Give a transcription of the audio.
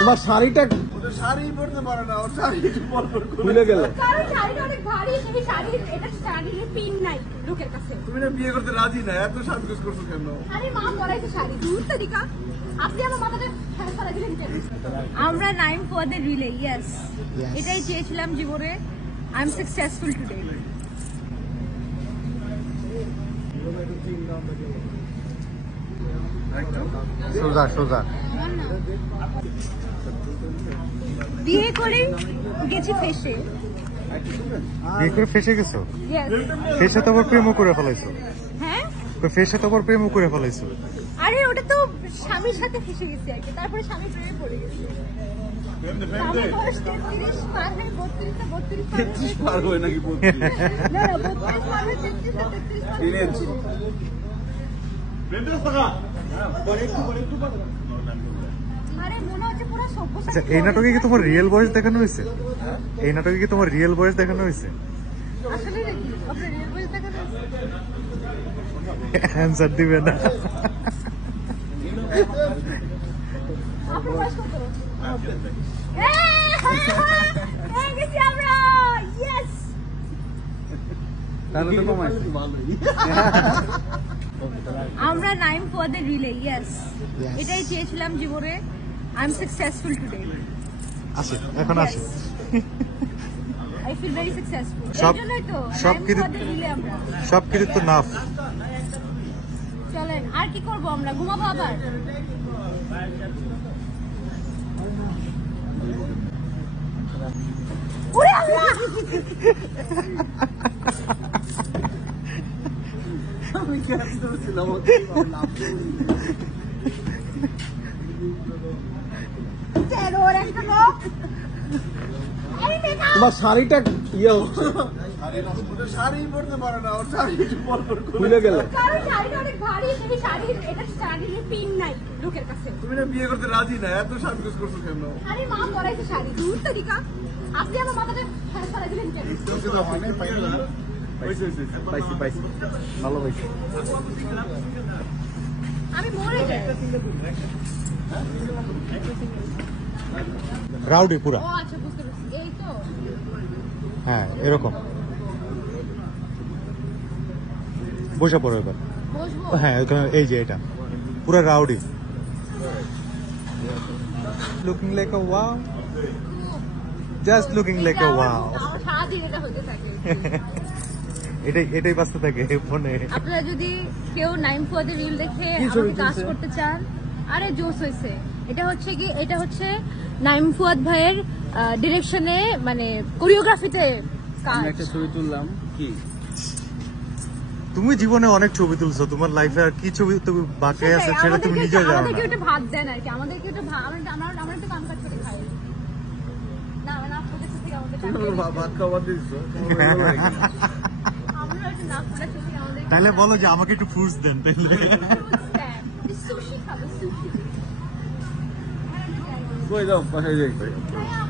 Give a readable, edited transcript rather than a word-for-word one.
তোমার শাড়িটা শাড়ি পরতে পারে না, ওর শাড়ি খুলে গেল। কারণ শাড়িটা অনেক ভারী, সেই শাড়ির এটা শাড়ির পিন নাই লোকের কাছে। তুমি না বিয়ে করতে রাজি না, এত সাজগোজ করছো কেন? আরে মা পরাইছে শাড়ি, দূর তরিকা। আপনি আমার মাথাটা ফেলা দিলেন কেন? আমরা 9 পদের রিলে, ইয়েস, এটাই চেয়েছিলাম জীবনে। I am successful today. সোজা সোজা বিয়ে করে গেছি ফেসে। বিয়ে করে ফেসে গেছো? ইয়েস। ফেসে তো আবার প্রেমও করে ফেলাইছো। হ্যাঁ, ফেসে তো আবার প্রেমও করে ফেলাইছো। আরে ওটা তো স্বামীর সাথে ফেসে গেছি আর কি, তারপরে স্বামী প্রেমে পড়ে গেছি। আমার বয়স 33 পার হয়ে 32 না 32 পার হয়ে 33 পার হয় নাকি? না না 32 পার হয়ে 33 না 33 পার হয়ে টিনেজ। আরে মনে হচ্ছে পুরো সভ্য। আচ্ছা, এই নাটকে কি তোমার রিয়েল বয়স দেখানো হয়েছে? এই নাটকে কি তোমার রিয়েল বয়স দেখানো হয়েছে? আসলে নাকি আপনার রিয়েল বয়স দেখা যাচ্ছে? অ্যান্সার দিবে না। আপনার বয়স কত? হয়ে গেছি আমরা, ইয়েস। তাহলে তো কমাইছে ভালোই। আমরা 9 পদের রিলে, ইয়েস, এটাই চেয়েছিলাম জীবনে। I am successful today. আসে এখন আসে। I feel very successful. সব- এইজন্যই তো সব 9 কিছু- পদের রিলে আমরা। সব কিছু তো নাফ। চলেন, আর কি করব আমরা? ঘুমাবো আবার? ওরে আল্লাহ! আমি কি আসতে বলছিলাম? টেরর একটা লোক। এই মেয়েটা! তোমার শাড়িটা ইয়ে হচ্ছে, শাড়ি পরতে পারে না, ওর শাড়ি খুলে গেল। কারণ শাড়িটা অনেক ভারী, সেই শাড়ির এটা শাড়ির পিন নাই লোকের কাছে। তুমি না বিয়ে করতে রাজি না, এত সাজগোজ করছো কেন? আরে মা পরাইছে শাড়ি, দূর তরিকা। আপনি আমার মাথাটা ফেলা দিলেন কেন? পাইছি পাইছি, ভালো পাইছি। আমি মরে যাই। রাউডি পুরা। ও আচ্ছা, বুঝতে পারছি। এই তো হ্যাঁ এরকম। বসে পড়ো এবার। বসবো। হ্যাঁ এই যে এটা পুরা রাউডি। লুকিং লাইক আ ওয়াও, জাস্ট লুকিং লাইক আ ওয়াও। আমার সারাদিন এটা হতে থাকে। এটাই বাঁচতে থাকে ফোনে। আপনারা যদি কেউ 9 পদের রিল দেখে আমাকে কাজ করতে চান, আরে জোস হয়েছে। এটা হচ্ছে 9 ফুয়াদ ভাইয়ের ডিরেকশনে, মানে কোরিওগ্রাফিতে কাজ। একটা ছবি তুললাম কি? তুমি জীবনে অনেক ছবি তুলছো, তোমার লাইফে আর কি ছবি তুমি বাকি আছে সেটা তুমি নিজেও জানো আমাদেরকে না। একটু ভাত দেন আর কি, আমাদেরকে একটু আমরা একটু কাম কাজ করে খাই না, মানে আপনাদের সাথে আমাদের ভাত খাবার দিচ্ছ? আমরা একটু না পুরা ছুটি আমাদের তাহলে বলো যে আমাকে একটু ফুডস দেন তাহলে। সুশি খাবো, সুশি। কই যাও, বাসায় যাই। হ্যাঁ,